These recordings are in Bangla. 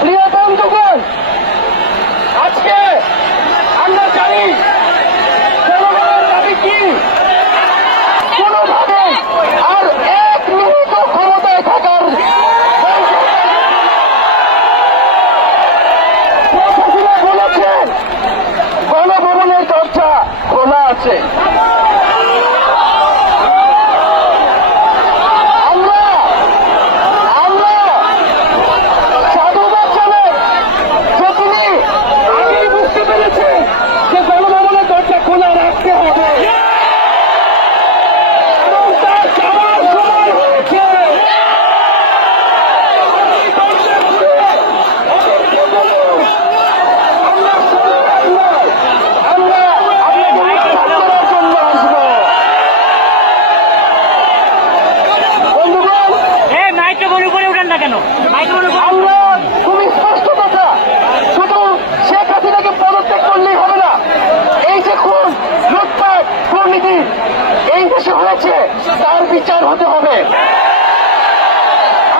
প্রিয় বন্ধুগণ, আজকে আমরা জানি জনগণের দাবি কি। কোনোভাবে আর এক মিনিট ক্ষমতায় থাকার বলেছেন গণভবনের দরজা খোলা আছে। খুবই স্পষ্ট কথা, শুধু শেখ হাসিনাকে পদত্যাগ করলেই হবে না। এই যে খুন, লুটপাট, দুর্নীতি এই দেশে হয়েছে, তার বিচার হতে হবে।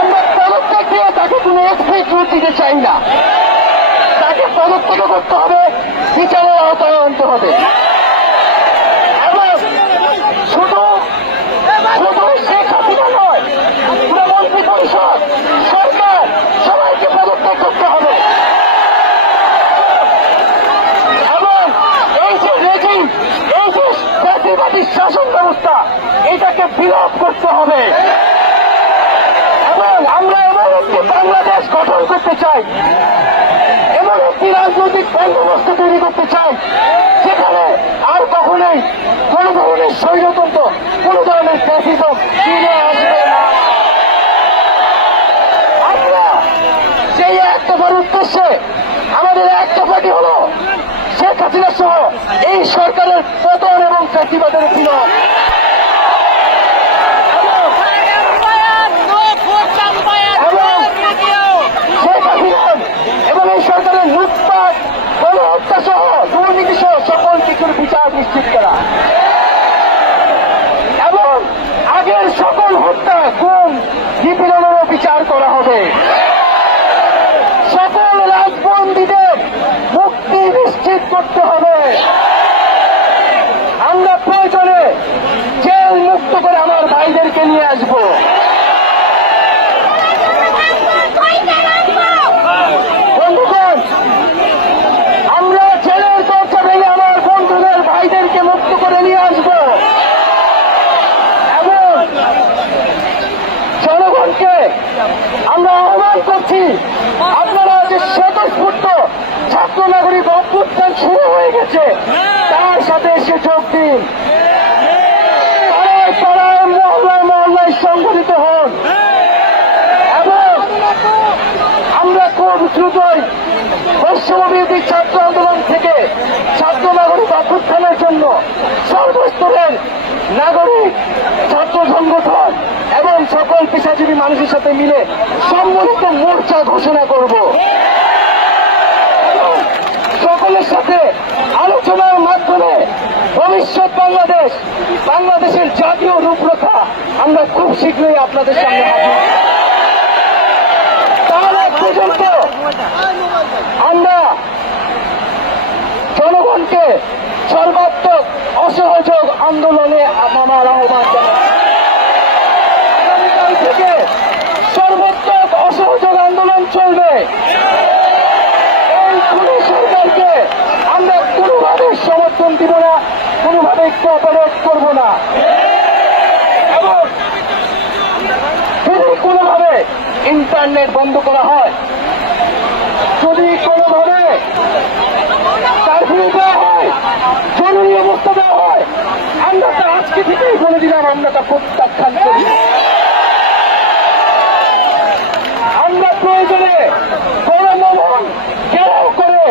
আমরা পদত্যাগ দিয়ে তাকে কোনো এক্সিকিউট দিতে চাই না, তাকে পদত্যাগ করতে হবে, বিচারের আওতায় আনতে হবে। এবং শুধু শেখ হাসিনা নয়, পুরো মন্ত্রী পরিষদ, সরকার সবাইকে পদত্যাগ করতে হবে। এবং এই যে রেজিম, এই যে জাতীয়বাদী শাসন ব্যবস্থা, এটাকে বিলোপ করতে হবে। এবং আমরা এমন একটি বাংলাদেশ গঠন করতে চাই, এমন একটি রাজনৈতিক বন্দোবস্ত তৈরি করতে চাই যেখানে আর কখনোই কোন ধরনের স্বৈরতন্ত্র, কোন ধরনের ফ্যাসিজম ফিরে আসবে না। আমরা সেই এক দফার উদ্দেশ্যে আমাদের এক দফাটি হল শেখ হাসিনা সহ এই সরকারের পতন এবং ফ্যাসিবাদের বিলোপ। এবং এই সরকারের লুটপাট, গণহত্যা সহ দুর্নীতি সহ সকল কিছুর বিচার নিশ্চিত করা এবং আগের সকল হত্যা, খুন, নিপীড়নেরও বিচার করা হবে। সকল রাজবন্দীদের মুক্তি নিশ্চিত করতে হবে। আমরা প্রয়োজনে জেল মুক্ত করে আমার ভাইদেরকে নিয়ে আসবো। বন্ধুগণ, আমরা জেলের দরজা ভেঙে আমার বন্ধুদের ভাইদেরকে মুক্ত করে নিয়ে আসবো এবং জনগণকে আমরা আহ্বান করছি, আপনারা যে স্বতঃস্ফূর্ত ছাত্র নাগরিক অভ্যুত্থান শুরু হয়ে গেছে, তার সাথে এসে যোগ দিন। পাড়ায় পাড়ায়, মহল্লায় মহল্লায় সংগঠিত হন এবং আমরা খুব দ্রুতই বৈষম্যবিরোধী ছাত্র আন্দোলন থেকে ছাত্র নাগরিক অভ্যুত্থানের জন্য সর্বস্তরের নাগরিক, ছাত্র সংগঠন এবং সকল পেশাজীবী মানুষের সাথে মিলে সম্মিলিত মোর্চা ঘোষণা করব। সকলের সাথে আলোচনার মাধ্যমে ভবিষ্যৎ বাংলাদেশের জাতীয় রূপরেখা আমরা খুব শীঘ্রই আপনাদের সামনে হাজির। তার আগ পর্যন্ত আমরা জনগণকে সর্বাত্মক অসহযোগ আন্দোলনে নামার আহ্বান জানাই। আগামীকাল থেকে সর্বাত্মক অসহযোগ আন্দোলন চলবে। এই খুনি সরকারকে আমরা কোনোভাবে সমর্থন দিব না, কোনোভাবে কোঅপারেট করব না এবং যদি কোনোভাবে ইন্টারনেট বন্ধ করা হয়, যদি কোনোভাবে কারফিউ দেওয়া হয়, জরুরি অবস্থা দেওয়া হয়, আমরা তা আজকে থেকেই বলে দিলাম, আমরা তা প্রত্যাখ্যান করি। আমরা প্রয়োজনে গণভবন ঘেরাও করে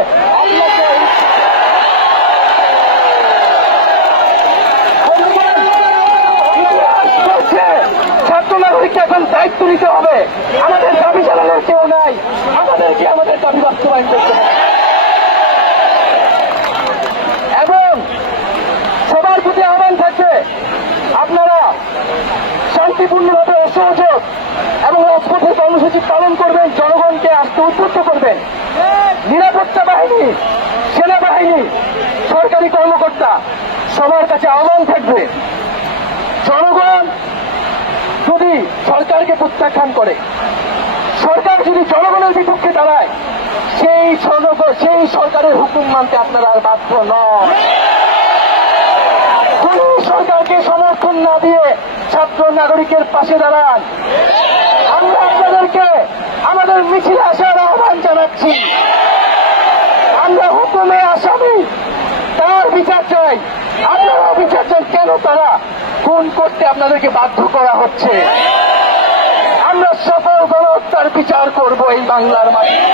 আপনাকে ছাত্র নাগরিককে এখন দায়িত্ব নিতে হবে। আমাদের দাবি চালানোর কেউ নাই, আমাদেরকে আমাদের দাবি বাস্তবায়ন করতে হবে এবং সবার প্রতি আহ্বান থাকছে, আপনারা শান্তিপূর্ণভাবে অসহযোগ রাজপথ এবং রাজপথের কর্মসূচি পালন করবেন, জনগণকে আসতে উদ্বুদ্ধ করবেন। নিরাপত্তা বাহিনী, সেনাবাহিনী, সরকারি কর্মকর্তা সবার কাছে আহ্বান থাকবে, জনগণ যদি সরকারকে প্রত্যাখ্যান করে, সরকার যদি জনগণের বিপক্ষে দাঁড়ায়, সেই সরকারের হুকুম মানতে আপনারা আর বাধ্য নন। কোন সরকারকে সমর্থন না দিয়ে ছাত্র নাগরিকের পাশে দাঁড়ান। আমরা আপনাদেরকে আমাদের মিছিলে আসার আহ্বান জানাচ্ছি। আমরা হুকুমে আসামি, তার বিচার চাই। আপনারা বিচার চাই, কেন তারা খুন করতে আপনাদেরকে বাধ্য করা হচ্ছে। আমরা সকল গণহত্যার বিচার করব এই বাংলার মাটিতে।